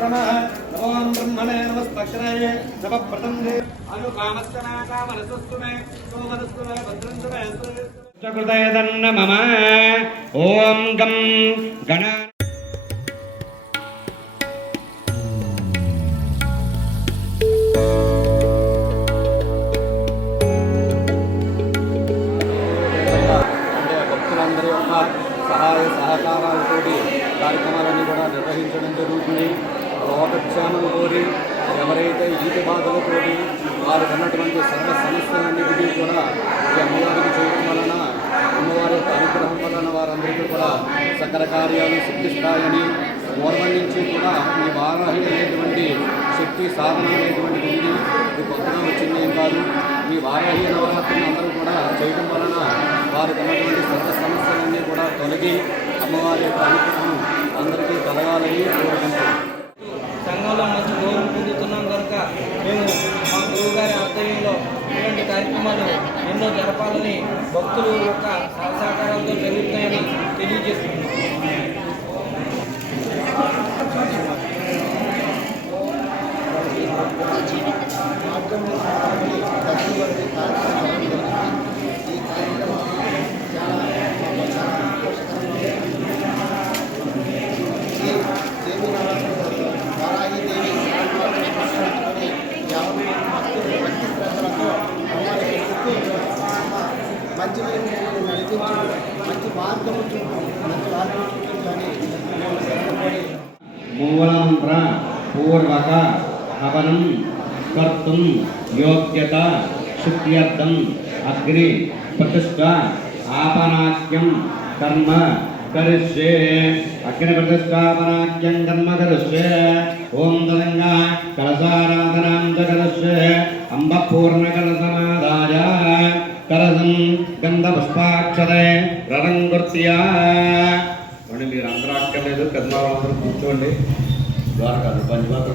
नमः नमो ब्रह्मणे नमस्तक्रये नवप्रतंगे अनुकामस्तना कामरसस्तुमे सोमरस्तुमे भद्रन्तुमे चकृतये तन्न मम ओम गं गणा సహాయ సహకారాలతోటి కార్యక్రమాలన్నీ కూడా నిర్వహించడం జరుగుతుంది. లోకక్షేమం కోరి ఎవరైతే ఈతి బాధలతోటి వారికి ఉన్నటువంటి సర్వ సమస్యలన్నిటికీ కూడా ఈ అమ్మవారికి చేయడం వలన అమ్మవారి యొక్క అనుగ్రహం వలన వారందరికీ కూడా సకల కార్యాలు సిద్ధిస్తాయని పూర్వం నుంచి కూడా ఈ వారాహి అనేటువంటి శక్తి సాధన అనేటువంటిది ఉంది. ఇది కొత్తగా వచ్చింది ఏం కాదు. ఈ వారాహి నవరాత్రులు అందరూ కూడా చేయడం వలన వారికి ఉన్నటువంటి సర్వ సమస్యలన్నీ కూడా తొలగి అమ్మవారి యొక్క అనుగ్రహం అందరికీ కలగాలని కోరుకుంటున్నాం. సంఘంలో మంచి గౌరవం పొందుతున్నాం కనుక మేము మా గురువు గారి ఆధ్వర్యంలో ఇటువంటి కార్యక్రమాలు ఎన్నో జరపాలని భక్తుల యొక్క సహకారాలతో జరుగుతాయని తెలియజేస్తున్నాం. మంచి నడిపించు మంచి మార్గము మూలమంత్ర పూర్వక హవనం కర్తుం యోగ్యత శుద్ధ్యర్థం అగ్ని ప్రతిష్ఠ ఆపనాఖ్యం కర్మ కరిష్యే అగ్ని ప్రతిష్టాపనాఖ్యం కర్మ కరిష్యే ఓం తదంగా కలసారాధనాం చ కరిష్యే అంబ పూర్ణ కలసమాదాయ కరసం గంధ పుష్పాక్షరే రరంగుర్త్యా. మీరు అందరూ అక్కర్లేదు, పెద్దవాళ్ళందరూ కూర్చోండి. ద్వారకాలు పంచమాత్ర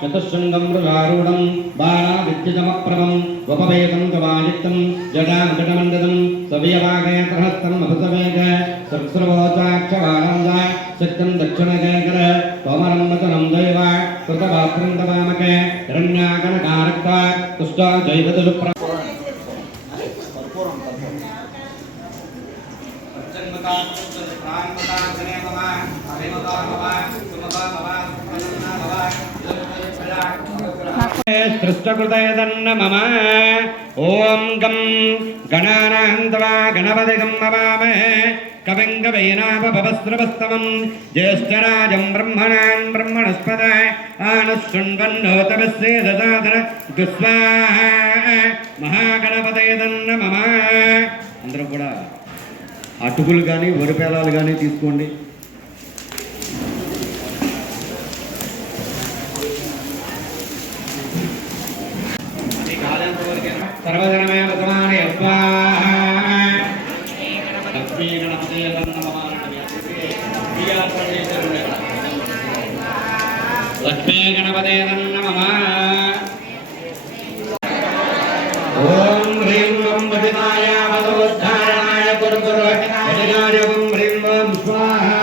చతుశృంగం మృగారూఢం బాణాదిత్యజమప్రభం ఉపవేదం గవాయుక్తం జటాజటమండలం సవ్యవాగేతహస్తం అపసవేగ సత్స్రవోచాక్షవానంద శక్తం దక్షిణగేకర కోమరం వచనం దైవ కృతపాత్రం దవామకే హిరణ్యాకనకారక్త తుష్టా జైవదులు సృష్టకృతయదన్న మమ ఓం గం గణానాంతవా గణపతిగం మమామహే కవిం కవీనాపభవస్రవస్తమం జ్యేష్ఠరాజం బ్రహ్మణాన్ బ్రహ్మణస్పద ఆనశృణ్వన్నోతమస్యే దదాదన గుస్వాహ మహాగణపతయదన్న మమ. అందరూ కూడా అటుకులు కానీ వరిపేలాలు కానీ తీసుకోండి. సర్వజనమే వసమానే లక్ష్మీ గణపతే లక్ష్మీ గణపతే నమ. ఓం హ్రీం ఓం వదినాయ వదోద్ధారణాయ గురు గురు వదినాయ ఓం హ్రీం ఓం స్వాహా.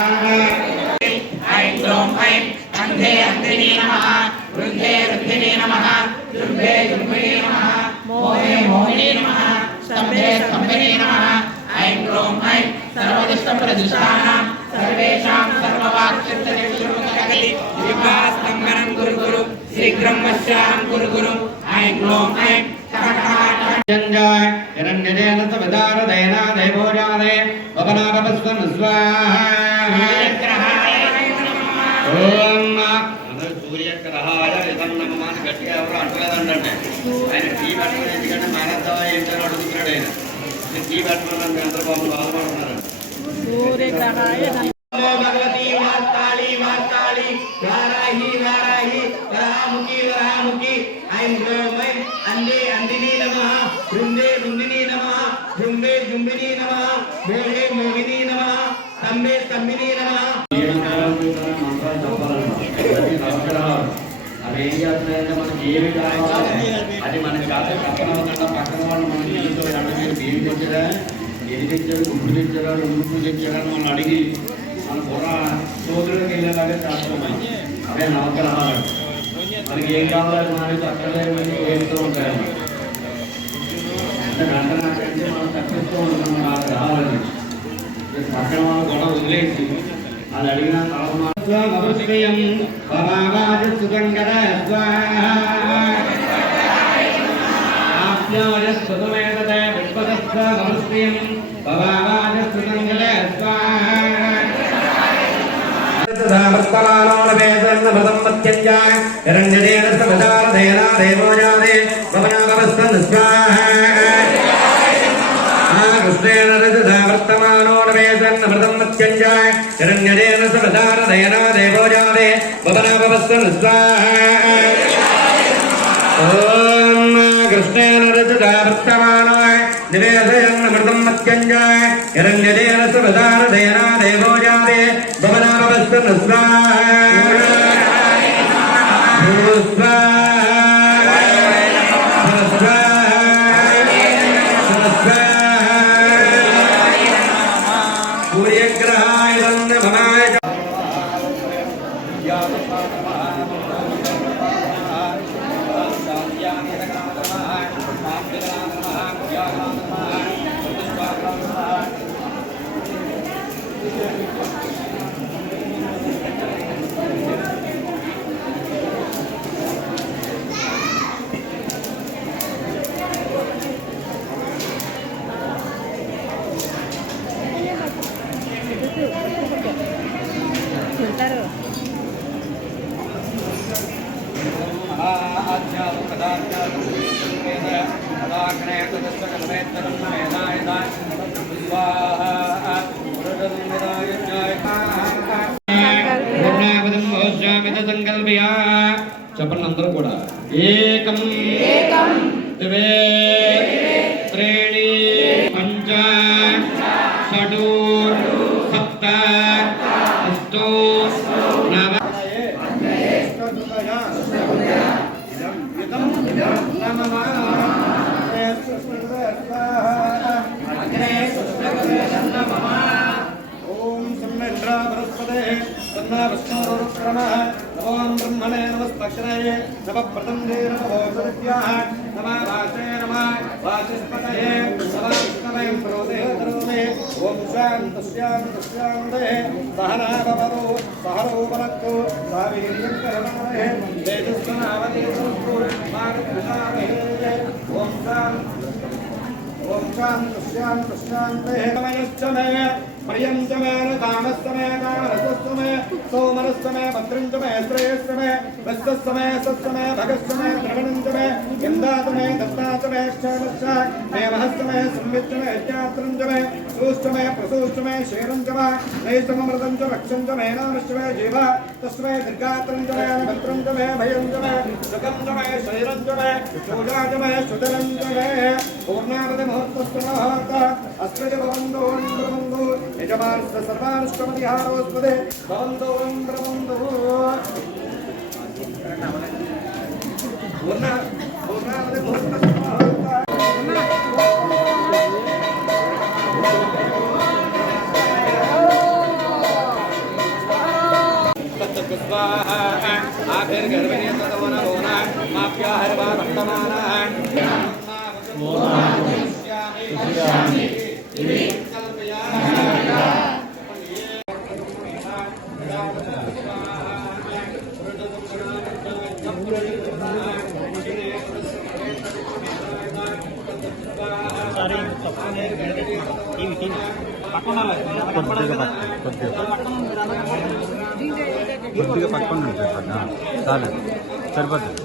ఐం గ్రౌం ఐం అంధే అంధిని నమః వృద్ధే వృద్ధిని నమః జుంభే జుంభిని నమః మోహే మోహిని నమః స్తంభే స్తంభిని నమః ఐం గ్రౌం ఐం సర్వదిష్ట ప్రదిష్టానాం సర్వేషాం సర్వవాక్చిత్తదిక్షురుగతి విభాస్తంభనం గురు గురు శీఘ్రం వశ్యాం గురు గురు ఐం గ్రౌం ఐం జంజాయ హిరణ్యజేన సవిదార దయనా దైవోజాదే వపనాపస్వన్ స్వాహ. ఓం సూర్యగ్రహాయ ఇదం నమః అని గట్టిగా ఎవరు అంటలేదంటే ఆయన టీ పెట్టడం ఎందుకంటే మానేద్దామా ఏంటని అడుగుతున్నాడు. ఆయన టీ పెట్టడం అందరూ బాబు బాధపడుతున్నారు. భగవతి వార్తాళి వార్తాళి వారాహి వారాహి వరాముఖి వరాముఖి ఐం గ్రౌం ఐం అందే అందిని నమః బృందే బృందిని నమః జుంబే జుంబిని నమః మోహే మోహిని నమః స్తంభే స్తంభిని నమః. అవి ఏం చేస్తున్నాయంటే మనకి ఏమి కావాలి అది మనకి కాదు. పక్కన వాళ్ళు మనకి మీరు ఏమి తెచ్చారా, ఎది తెచ్చారు, గుడ్డు తెచ్చారా, రెండు గుడ్లు తెచ్చారా అని మనం అడిగి మన బుర్ర సోదరుడికి ఉండేలాగా చేస్తున్నాం. అదే నవగ్రహాలు మనకి ఏం కావాలో మనకి అక్కడే వేస్తూ ఉంటాయి. అంటే వెంటనే మనం తప్పిస్తూ ఉంటున్నాం ఆ గ్రహాలని. పక్కన వాళ్ళు కూడా వదిలేసి అది అడిగిన నమస్కయం పరాగాజ సుగంగర ఆప్యాయ సుగమేదతే విశ్వదస్స నమస్కయం పరాగాజ సుగంగర వర్తమానో నవేదన్న మృతంపత్యంజ హిరణ్యదేన సమదారదేన దేవోజాదే భవనాగవస్తన్ స్వాహా కృష్ణేన రజదా వర్తమానో నవేదన్న మృతంపత్యంజ హిరణ్యదేన సమదారదేన దేవోజాదే భవనాగవస్తన్ స్వాహా ఓం కృష్ణేన రజదా వర్తమానో నివేదయన్న మృతంపత్యంజ హిరణ్యదేన సమదారదేన దేవోజాదే భవనాగవస్తన్ స్వాహా చెప్పండి అందరూ కూడా ఏకం ద్వే త్రీణి పంచ షడు సప్త అష్టౌ నవ ఓం సమ్మింద్ర బృహస్పతే తన్నా విష్ణురుక్రమః నమో బ్రహ్మణే నమస్తక్షరే నమ ప్రతందే నమో సత్యాః నమ వాచే నమ వాచస్పతయే నమ విష్ణవే ప్రోదే ధరోమే ఓం శాంతస్యాంతస్యాంతే సహనా భవతు సహనో భవతు సావీర్యం కరవే తేజస్వనావతేజస్సు మాగృషామహే ఓం శాంతస్యాంతే సమయశ్చమే ప్రియంచమే కామస్తమే కామరసస్తమే సోమరస్తమే భద్రంచమే శ్రేయస్సమే వస్తస్తమే సత్సమే భగస్తమే ద్రవణంచమే ఇందాతమే దత్తాచమే క్షేమశ్చ దేవహస్తమే సంవిత్తమే యజ్ఞాత్రంచమే సూష్టమే ప్రసూష్టమే క్షీరంచమే నైష్టమృతంచ వక్షంచమే నామశ్చమే జీవ తస్మే దీర్ఘాత్రంచమే భద్రంచమే భయంచమే సుఖంచమే శైరంచమే శోజాచమే సుదరంచమే పూర్ణావతి ముహూర్తస్తమహోత అస్మృతి భవంతో బ్రహ్మంతో యజమానస్య సర్వానుష్ఠమతిహారోస్పదే భవంతో బ్రహ్మంతో పూర్ణావతి ముహూర్తస్తమహోత కొద్దిగా పట్టుకొని ఉంటుంది చాలు సరిపోతుంది.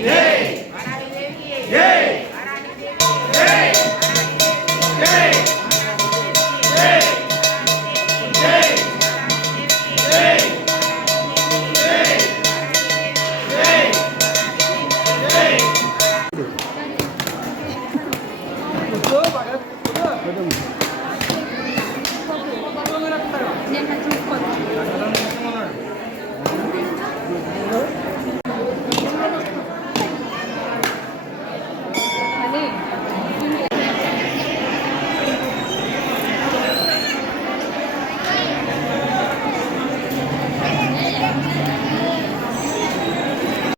జై